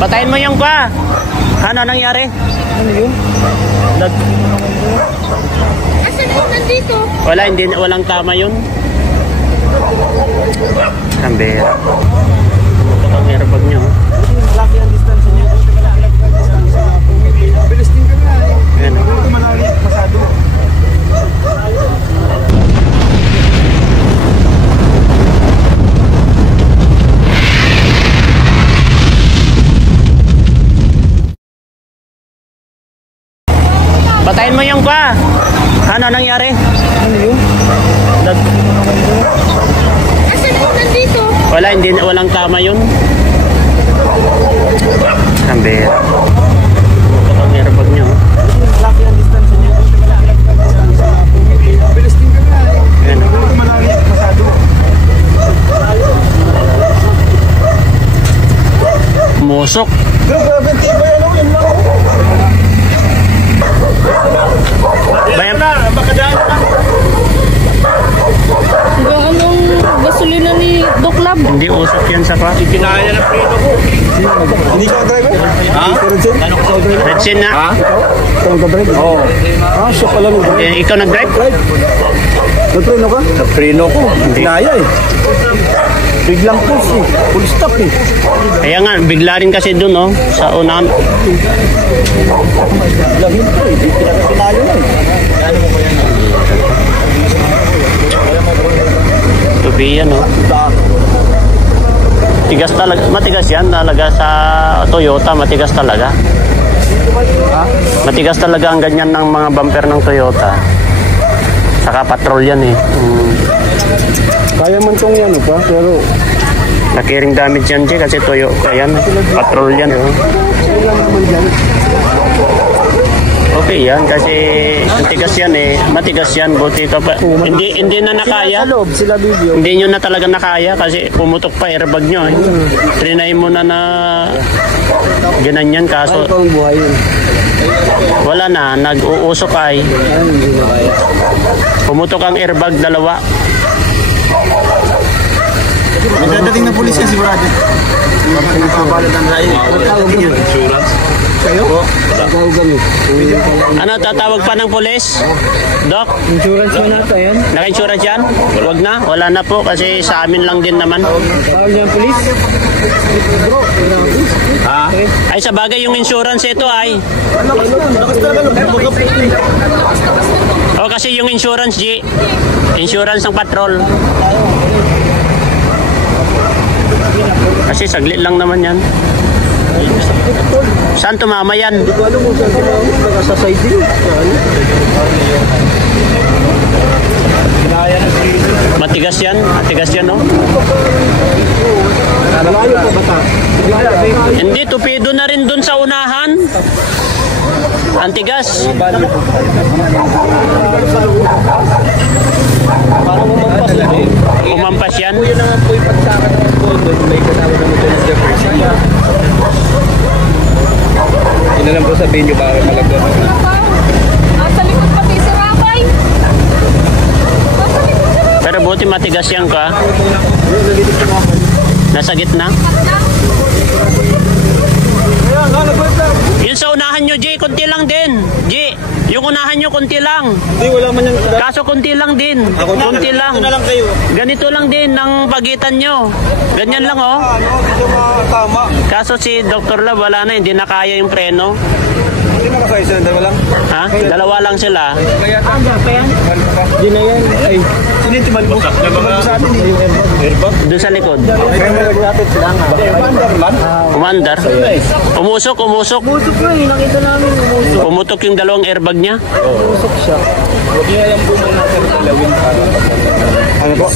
Patayin mo yung pa. Ano nangyari? Ano yun? Asan yung nandito? Wala, hindi, walang tama yun. Kambera. Ito ang airbag nyo. Malaki ang distance niya. Bilis din ka nga eh. Ayan. Ito malaki masyado. Patayin mo yung pa. Ano nangyari? Ano yun? Asan yung nandito? Wala, hindi, walang tama yun. Kambera. Ito ang airbag nyo. Malaki ang distance niya. Bilis din ka nga eh. Ayan. Ito malaki masyado. Musok. Bro, grabe tiba yan o. Yan lang o. Bayan na, baka daan ka. Hanggang anong gasolina ni Doc Lab? Hindi usok yan sa pa. Kinaya na prito ko. Hindi ka driver? Ha? Red Sin na. Ha? Ikaw nag-drive? Oo. Ah, siya pala nag-drive. Eh, ikaw nag-drive? Nag-preno ka? Nag-preno ko. Kinaya eh. Biglang pulse eh. Full stop eh. Kaya nga, bigla rin kasi dun, oh, sa unahan. Biglang yun po eh. Pinakapinayo na eh. Tubi yan, oh. Tigas talaga, matigas yan talaga sa Toyota, matigas talaga. Matigas talaga ang ganyan ng mga bumper ng Toyota. Saka patrol yan eh. Kaya man tong yan pa, pero Nakiring damage yan kasi Toyota yan. Patrol yan. Oh. Okay yan kasi matigas yan eh. Matigas yan. Buti ka pa. Hindi na nakaya. Hindi nyo na talaga nakaya kasi pumutok pa airbag nyo eh. Trinay mo na ginanyan kaso wala na. Nag-uusok ay. Pumutok ang airbag dalawa. Nagdadating na pulis yan sigurado. Nakabalad ang layo. Insurance? Kayo? Tatawag kami. Ano, tatawag pa ng pulis? Doc? Insurance mo na yan? Naka-insurance yan? Huwag na. Wala na po kasi sa amin lang din naman. Tawag niya ang pulis? Ha? Ay, sa bagay yung insurance ito ay. Lakas talaga. O kasi yung insurance, G. Insurance ng patrol. Kasi saglit lang naman yan. Saan tumama yan? Hindi ko alam kung saan tumama. Sa side din. Matigas yan. Matigas yan, no? Malayo pa bata? Hindi, tupido na rin dun sa unahan. Antigas. Parang umampas lang eh. Umampas yan. Yun naman po yung pagsaka ng condo. May kasama naman doon sa Jefferson. Yun na lang po sabihin nyo bakit malagyan. Nasa likod pati si Rapay. Pero buti matigas yan ka. Nasa gitna. Yun sa unahan nyo, G, kunti lang din. G, yung unahan nyo, kunti lang. Hindi, wala man yung... Kaso kunti lang din. Kunti lang. Ganito lang din ng pagitan nyo. Ganyan lang, oh. Dito tama. Kaso si Dr. Love, wala na, hindi na kaya yung preno. Hindi makakaya sila, dalawa lang. Ha? Dalawa lang sila. Kaya yan? Hindi na yan. Ay, sino yung tumalbo? Tumalbo sa atin eh. Airbag? Doon sa likod. Kaya may naglapit sila nga. Commander man? Commander. Umusok. Umusok na eh. Nakita namin umusok. Pumutok yung dalawang airbag niya. Umusok siya. Huwag niya alam po muna natin galawin. Ano po?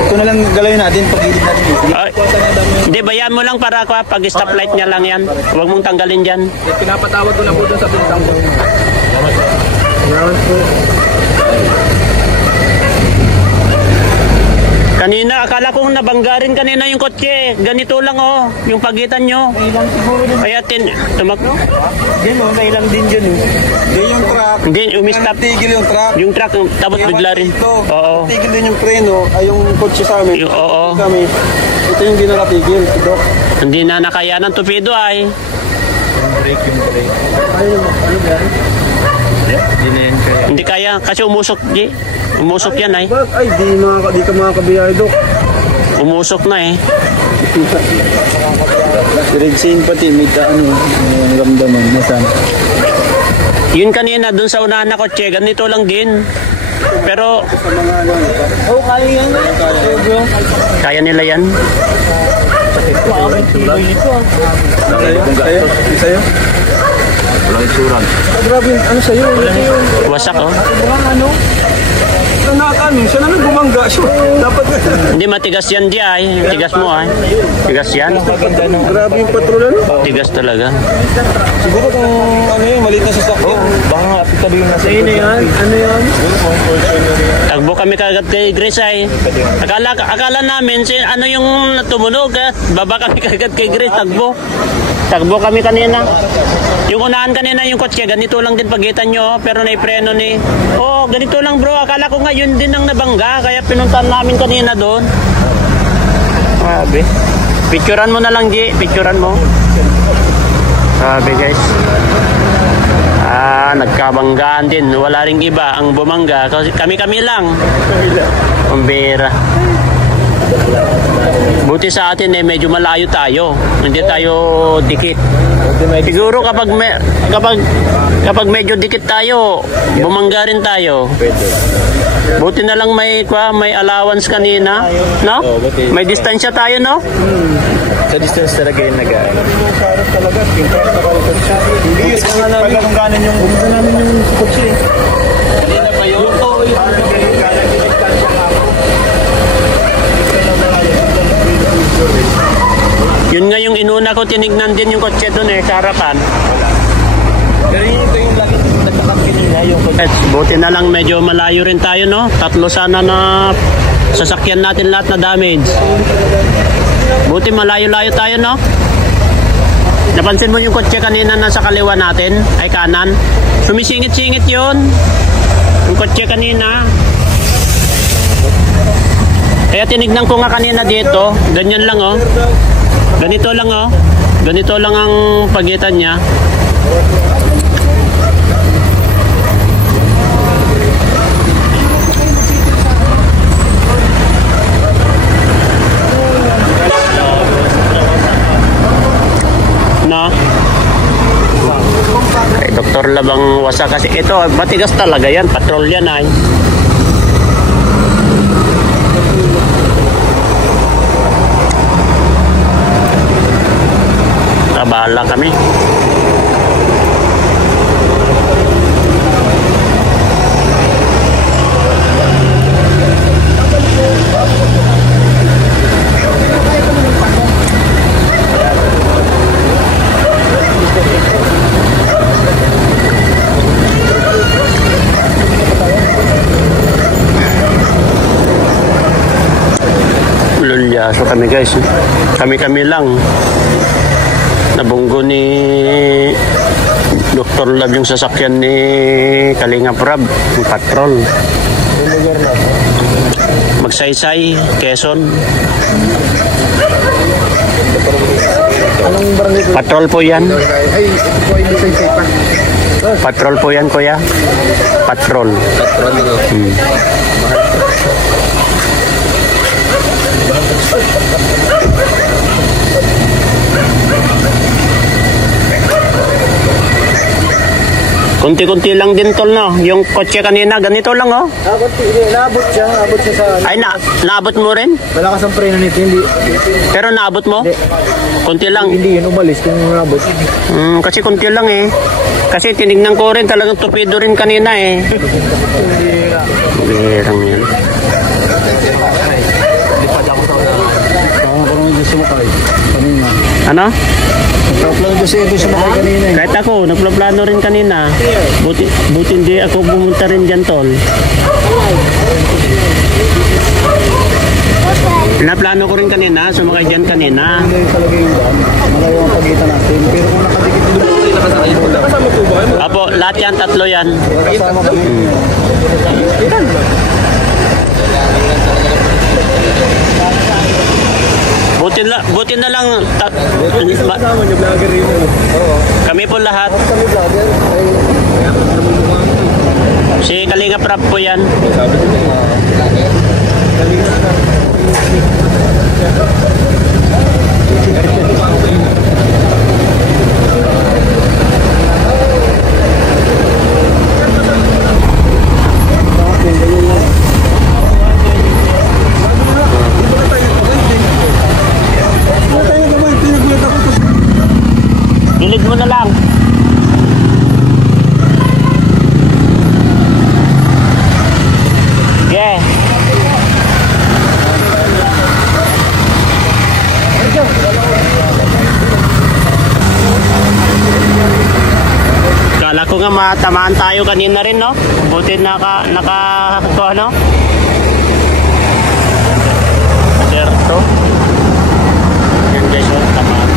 Ito na lang galawin natin pag-ilit natin. Ay, hindi, bayan mo lang para pag stoplight niya lang yan. Huwag mong tanggalin dyan. Pinapatawad ko na po doon sa bintang ko. Salamat po. Kanina, akala kong nabanggarin kanina yung kotse. Ganito lang, oh. Yung pagitan nyo. Ilang siguro din. Kaya tumak... Yan o, nailang din dyan o. Hindi yung truck. Hindi, umistop. Tigil yung truck. Yung truck, tapos bigla rin. Oo. Tigil din yung preno, ay yung kotse sa amin. Oo. Kami. Ito Ito yung hindi na natigil, Dok. Hindi na nakaya ng tupido ay. Yung brake. Ano yan? Hindi na yan kaya. Hindi kaya kasi umusok, G. Umusok yan ay. Ay, di ka makakabiyay, Dok. Umusok na eh. Diretsin pati, may ramdaman. Nasaan? Yun kanina dun sa unahan na kotse, ganito lang din. Pero Kaya yan. kaya nila yan. Sa'yo? Walang insurance. Grabe, ano sa'yo? Wasak oh. Siya naman bumangga siya. Dapat Hindi matigas yan di ay. Tigas mo ay. Tigas yan. grabe yung patrol ano? Tigas talaga. Siguro kung ano yung maliit na sasakyan. Baka nga apitabi yung nasa ito. Ano yan? Tagbo kami kagad kay Grace ay. Akala namin ano yung tumunog eh. Baba kami kagad kay Grace. Tagbo kami kanina. Yung unahan kanina yung kotse, ganito lang din pagitan nyo, pero naipreno ni, oh, ganito lang bro, akala ko nga yun din ang nabangga, kaya pinuntahan namin kanina doon. Sabi. Picturean mo na lang, G, picturean mo. Sabi guys. Nagkabanggaan din, wala ring iba ang bumangga, kami-kami lang. Pambira. Buti sa atin eh, medyo malayo tayo. Hindi tayo dikit. Siguro kapag medyo dikit tayo, bumangga rin tayo. Buti na lang may allowance kanina, no? May distansya tayo, no? Sa distance talaga yung nag-aano. Hindi, pagkakangganan yung kotse. Kanina pa yun. Yun nga yung inuna ko, tinignan din yung kotse doon eh, sa harapan. Pero ito yung lagi nagtakap kanina yung kotse. Buti na lang medyo malayo rin tayo, no? 3 sana na sasakyan natin lahat na damage. Buti malayo-layo tayo, no? Napansin mo yung kotse kanina na sa kaliwa natin, ay kanan. Sumisingit-singit yun. Yung kotse kanina. Kaya tinignan ko nga kanina dito, ganyan lang oh. Ganito lang oh. Ganito lang ang pagitan niya. No? Kay Dr. Labang wasa kasi ito, matigas talaga yan, patrol yan ay. Bahala kami. Lulyaso kami guys. Kami-kami lang. Nabunggo ni Dr. Lab yung sasakyan ni Kalinga Prab, yung patrol. Magsaysay, Quezon. Patrol po yan. Patrol po yan, kuya. Patrol. Kunti-kunti lang din tol, no? Yung kotse kanina, ganito lang, oh. Naabot siya sa... Ay, naabot mo rin? Malakas ang preno nito, hindi. Pero naabot mo? Hindi. Kunti lang. Hindi yun, umalis kung naabot. Kasi kunti lang eh. Kasi tinignan ko rin, talagang tupido rin kanina eh. Birang yan. Lipad ako sa una. Parang medyo sumakay. Kanina. Ano? Nagplano kasi ito sumakay kanina eh. Kahit ako, nagplano rin kanina. Buti hindi ako pumunta rin dyan, tol. Pinaplano ko rin kanina, sumakay dyan kanina. Hindi talaga yung dam. Malayo ang pagitan natin. Pero kung nakadikit dito, nakasama po ba? Apo, lahat yan, 3 yan. Nakasama ba? Buti na lang Kasama niyo, vlogger yun. Oo. kami po lahat. Kami vlogger. Ay, Si Kalinga Prab po yan. sabi ko na. Kalinga na. Bilid mo na lang. Yeah. Kala ko nga matamaan tayo kanina rin, no? Buti naka ito, ano? Derto. Yan guys, oh, tamaan.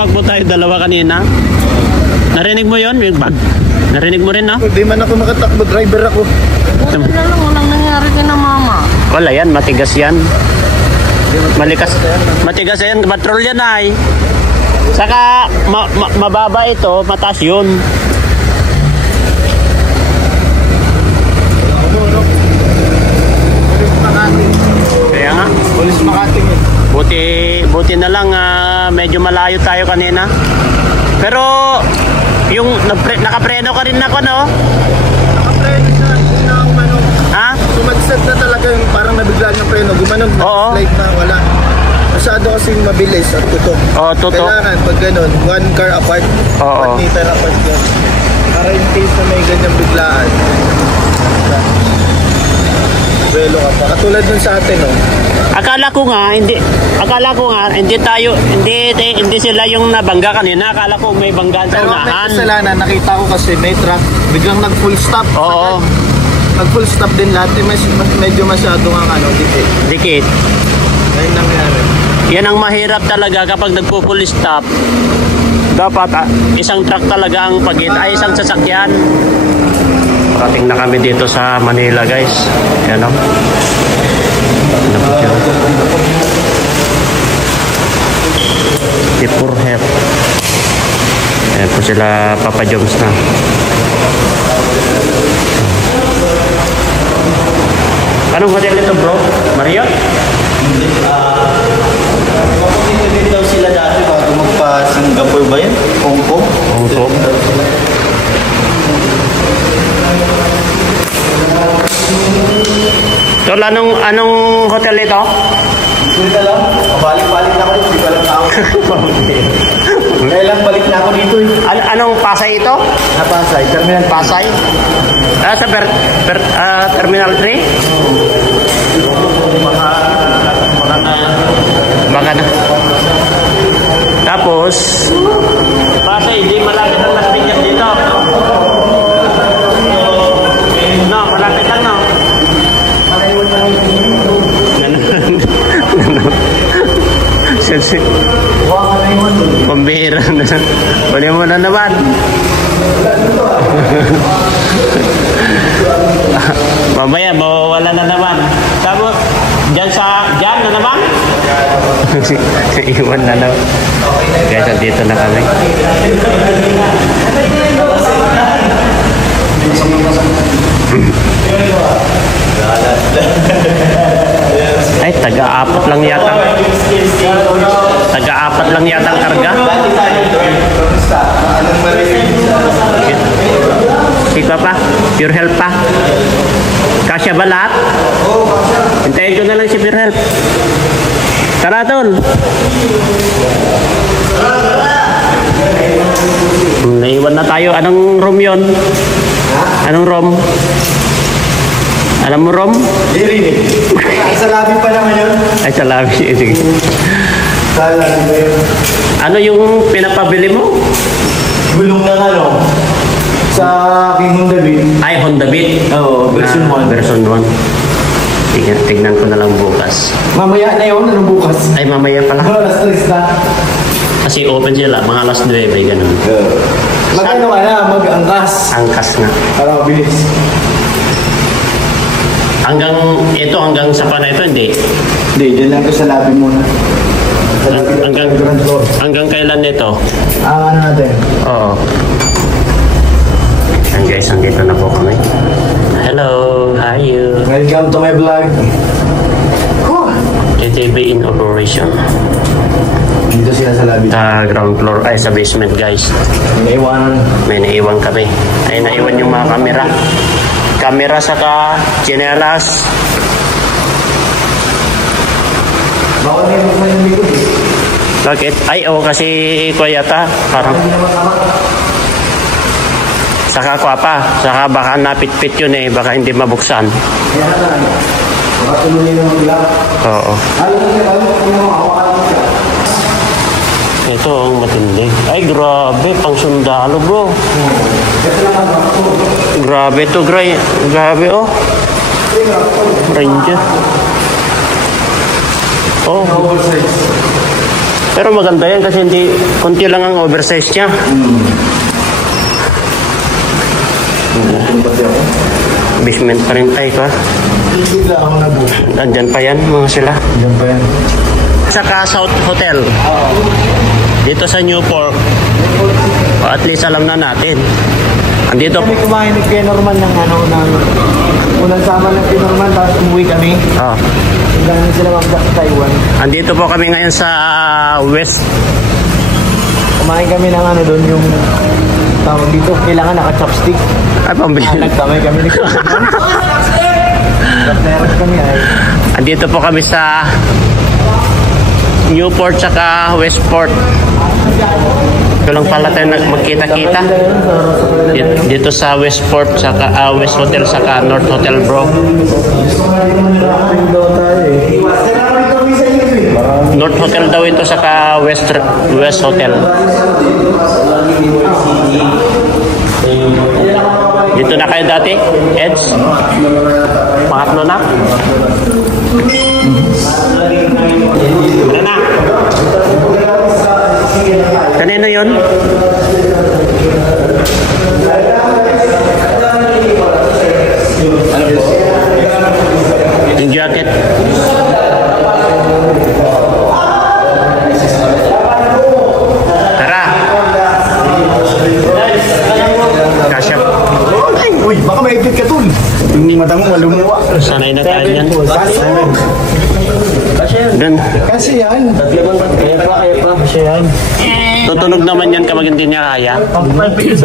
Tumakbo tayo dalawa kanina. Narinig mo yon, yung bag? Narinig mo rin, no? Hindi man ako makatakbo, driver ako. Ano lang, walang nangyari kina mama. Wala yan, matigas yan. Matigas yan, patrol yan ay. Saka mababa ito, mataas yun. Kaya nga. Pulis Makati. Buti na lang medyo malayo tayo kanina. Pero yung nakapreno ka rin ako, no? Nakapreno siya, hindi na ako Ha? Sumadsad na talaga yung parang nabigla ng preno. Gumanon na, Oo. slide na, wala. Masyado kasing mabilis at tutok. Oo, tutok. Kailangan pag ganun, 1 car apart, Oo. 1 meter apart yun. Para in case na may ganyang biglaan. Belo ka pa. Katulad nun sa atin, no? Akala ko nga hindi sila yung nabangga kanina. Akala ko may banggaan sa Pero may unahan. kasalanan, nakita ko kasi may truck, biglang nag-full stop. Oo. Nag-full stop din lahat. Medyo masyado ang dikit. Dikit. Ayun nangyari. Yan ang mahirap talaga kapag nagpo-full stop. Dapat isang truck talaga ang isang sasakyan. Parating na kami dito sa Manila, guys. Yan o. Tipur Head. Ayan po sila, Papa Joms na. Anong hotel ito, bro? Marriott? Hindi daw sila dati bago magpa-Singapore ba yan? Hong Kong? Hong Kong. So, anong hotel ito? Hindi ka lang. Balik-balik na ako dito. Hindi ka lang tao. Kailang balik na ako dito eh. Anong Pasay ito? Pasay. Terminal Pasay? Sa Terminal 3? Baka na. Tapos, Pasay, hindi malapit ang Las Piñas dito. No, malapit lang, no? Pambihira na. Wala mo na naman. Mamaya, mawawala na naman. Tapos, dyan na naman. Iwan na naman. Guys, dito na kami. Ay, taga-apat lang yata. Taga-apat lang yata ang karga. Ikaw pa? Pure Health pa? Kasya ba lahat? Hintayin ko na lang si Pure Health. Tara, tol. Naiwan na tayo. Anong room yun? Anong room? Alam mo, Rom? Hindi rin eh. Sa labi pa naman yun. Ay, sa labi. Sige. Kala ba yun? Ano yung pinapabili mo? Gulong ng ano? Sa aking Honda Beat. Ay, Honda Beat. Oo, version 1. Version 1. Tignan ko na lang bukas. Mamaya na yun, ano bukas? Ay, mamaya pala. Alas 3 na. Kasi open sila, mga alas 9, ganun. Magano ka na, mag-angkas. Angkas nga. Para mabilis. Hanggang sa pa na ito, hindi. Hindi, dyan lang ko sa labi muna. Hanggang kailan nito? Ano natin? Oo. And guys, andito na po kami. Hello, how are you? Welcome to my vlog. ATV in operation. Dito sila sa labi. Sa ground floor, ay sa basement guys. Naiwanan. May naiwan kami. Ay naiwan yung mga kamera. Kamera saka chinelas. Bawal na yung mga likod eh. Bakit? Ay, kasi kuya yata. Parang. Saka kwa pa. Saka baka napit-pit yun eh. Baka hindi mabuksan. Kaya na, baka tulunin naman nila. Oo. Alam mo, hawakan mo siya. Ito ang matindi. Ay, grabe. Pang sundalo, bro. Grabe to, Gray. Grabe, oh. Ranger. Oh. Pero maganda yan kasi hindi, konti lang ang oversize niya. Basement pa rin tayo ka. Bigla ako nabuo. Andyan pa yan, mga sila. Diyan pa yan. Saka South Hotel. Dito sa Newport. O, at least alam na natin. Andito Kami kumain ni Kuya Norman ng unang sama ng Kuya Norman, tapos umuwi kami. Oh. Hanggang sila mamdak sa Taiwan. Andito po kami ngayon sa West. Kumain kami ng doon yung tawag dito, kailangan naka-chopstick. Ay, pambili. Nagkamay kami ni Kuya Norman. Nagteras kami ay. Andito po kami sa Newport saka Westport. Ito lang pala tayo magkita-kita. Dito sa Westport saka West Hotel saka North Hotel, bro. North Hotel daw ito saka West Hotel. Dito na kayo dati, Eds? Pangatlo na? Ano na? Kanino yun? Yung jacket. Tara. Kasya. Uy, baka may ipit ka tol. Yung mata mo malumuwa. Sanay na tayo yan. Doon. Kasi yan. Kaya pa. Kasi yan. Tutunog naman yan kapag hindi niya kaya. 7.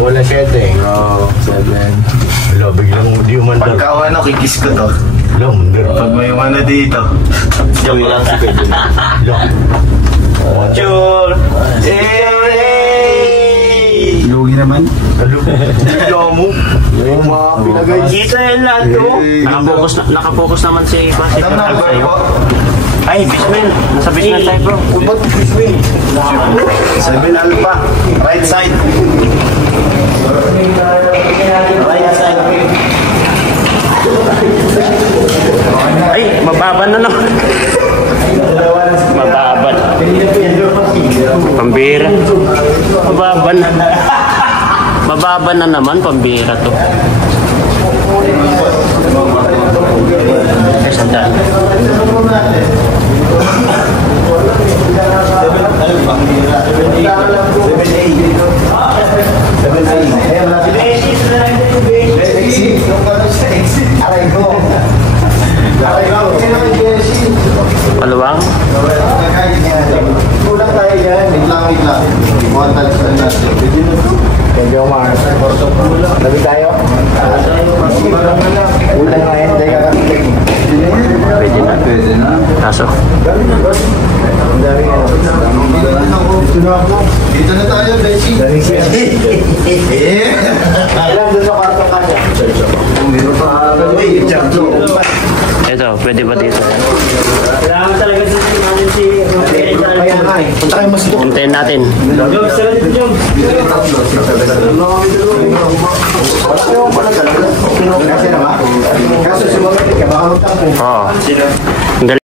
Wala 7. Oo, 7. Wala, biglang di umanda. Pagka ano, kikis ko to. Long. Pag may umano dito. Joke lang. Jul! Lugi naman. Hello mo. Yung mga pinagay. Kita yan lahat to. Nakapokus naman si Pasik. Ang number sa'yo. po. Ay, Bismel. Nasa Bismel tayo, bro. Ba't Biswin? 7 Alpha. Right side. Right side. Ay, mababa na naman. Mababa. Pambira. Mababa na. Mababa na naman, pambira to. Ay, sandal. Maluwang? Kulang tayo yan. Wait lang. Mga talis na natin. Thank you, Omar. Labi tayo? Ulan na yan. Pwede na. Pwede na. Kaso. Dito na tayo, Beshi. Ilan doon sa kwarto ka niya? Meron pa. Dito, pwede ba dito? Kailangan talaga si punta kayo mas doon. Hintayin natin. Kaso si Mama, baka Oo.